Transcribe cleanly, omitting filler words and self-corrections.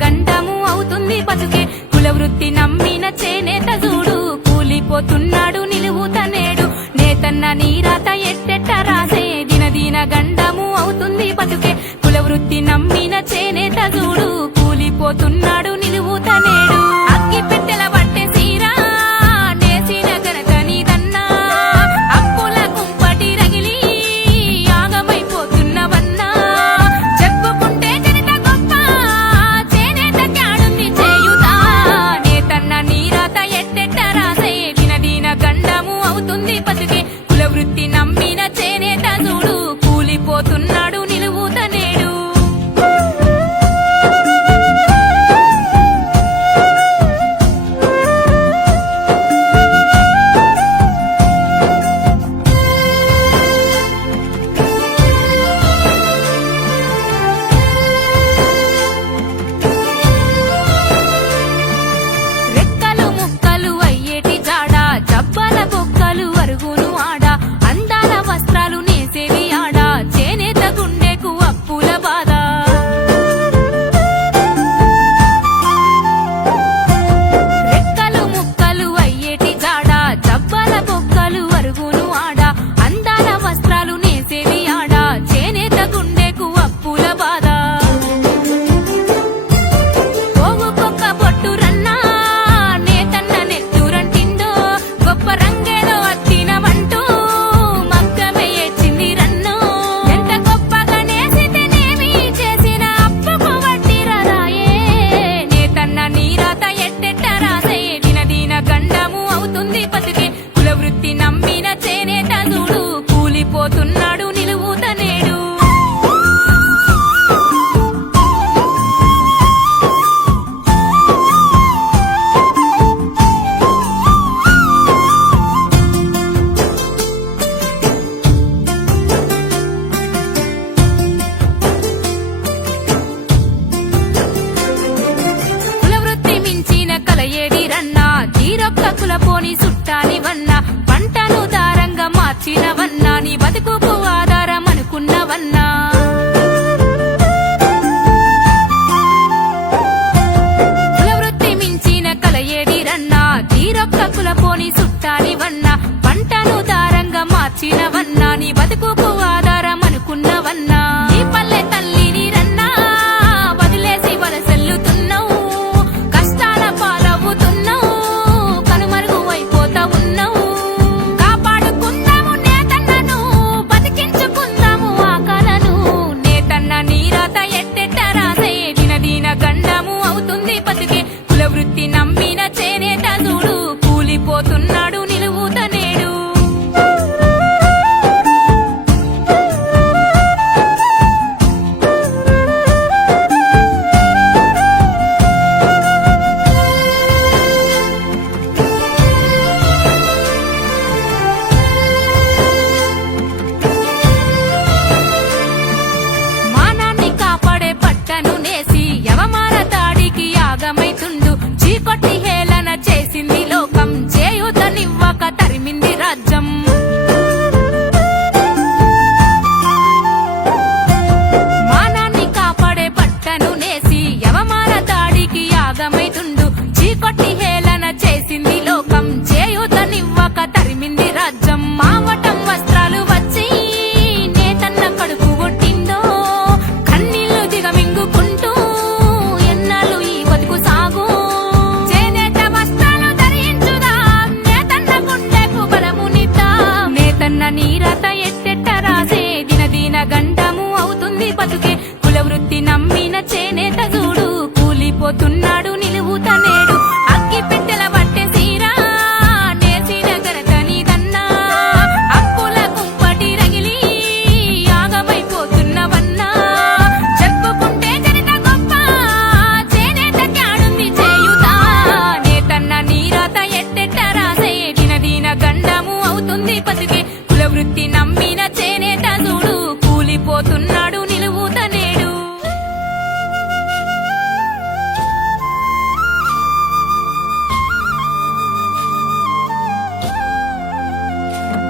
గండము అవుతుంది బతుకే కుల వృత్తి నమ్మిన చేనేత చూడు కూలిపోతున్నాడు నిలువుతనేడు నేతన్న నీరాత ఎట్టెట్ట రాసే దిన గండము అవుతుంది బతుకే కుల వృత్తి నమ్మిన చేనేత చూడు కూలిపోతున్నాడు నిలువుతనేడు అగ్గి పెట్టెల పట్టే సీరా నేసిన ఘనత నీదన్నా అప్పుల కుంపటి రగిలి ఆగమైపోతున్నవన్నా చెప్పుకుంటే చరిత గొప్ప చేనేత క్యాడుంది చేయుతా నేతన్న నీరాత ఎట్టెట్ట రాసే దిన గండము అవుతుంది బతుకే కుల వృత్తి నమ్మిన చేనేత చూడు కూలిపోతున్నాడు నిలువుతనేడు రెక్కలు ముక్కలు అయ్యేటి జాడ జబ్బల బొక్కలు అరుగును ఆడ అందాల వస్త్రాలు నేసేవి ఆడ చేనేత గుండెకు అప్పుల బాధ రెక్కలు ముక్కలు అయ్యేటి జాడ జబ్బల బొక్కలు అరుగును ఆడ అందాల వస్త్రాలు నేసేవి ఆడ చేనేత గుండెకు అప్పుల బాధ పోగుకొక్క బొట్టు రన్నా నేతన్న నెత్తురంటిందో గొప్ప రంగేదో అత్తినవంటూ మగ్గమే ఏడ్చింది రన్నో ఎంత గొప్పగా నేసితేనేమి చేసిన అప్పుకు వడ్డీరాయే నేతన్న నీరాత ఎట్టెట్ట రాసే దిన గండము అవుతుంది బతుకే కుల వృత్తి నమ్మిన చేనేత చూడు కూలిపోతున్నాడు నిలువుతనేడు కుల వృత్తి మించిన కలయేడి రన్నా తీరొక్క కులపోని సుట్టానివన్నా పంటను దారంగా మార్చినవన్నా నీ బతుకుకు ఆధారం అనుకున్నవన్నా కుల వృత్తి మించిన కలయేడి రన్నా తీరొక్క కులపోని సుట్టానివన్నా పంటను దారంగా మార్చినవన్నా నీ బతుకుకు ఆధారం అనుకున్నవన్నా ఈ పల్లె తల్లిని రన్నా వదిలేసి వలసెల్లుతున్నావు కష్టాల పాలవుతున్నావు కనుమరుగు అయిపోతా ఉన్నావు కాపాడుకుందాము నేతన్నను బతికించుకుందాము ఆ కలను నేతన్న నీరాత ఎట్టెట్ట రాసే దిన గండము అవుతుంది బతుకే కుల వృత్తి నమ్మిన చేనేత చూడు కూలిపోతున్నాడు నిలువుతనేడు మానాన్ని కాపాడే పట్టను నేసి యవమాన దాడికి యాగమైతుండు చీకొట్టి హేళన చేసింది లోకం చేయుతనివ్వక తరిమింది రాజ్యం మానాన్ని కాపాడే పట్టను నేసి యవమాన దాడికి యాగమైతుండు చీకొట్టి హేళన చేసింది లోకం చేయుతనివ్వక తరిమింది రాజ్యం మావటం వస్త్రాలు వచ్చి నేతన్న కడుపు కొట్టిందో కన్నీళ్లు దిగమింగుకుంటూ ఎన్నాళ్ళు ఈ బతుకు సాగు చేనేత వస్త్రాలు ధరించుదాం నేతన్న గుండెకు బలమునిద్దాం నేతన్న నీరాత ఎట్టెట్ట రాసే దిన గండము అవుతుంది బతుకే కుల వృత్తి నమ్మిన చేనేత చూడు కూలిపోతున్నాడు నిలువుతనేడు అగ్గి పెట్టెల పట్టే సీరా నేసిన ఘనత నీదన్నా అప్పుల కుంపటి రగిలి ఆగమైపోతున్నవన్నా చెప్పుకుంటే చరిత గొప్ప చేనేత క్యాడుంది చేయుతా నేతన్న నీరాత ఎట్టెట్ట రాసే దిన గండము అవుతుంది బతుకే కుల వృత్తి నమ్మిన చేనేత చూడు కూలిపోతున్నాడు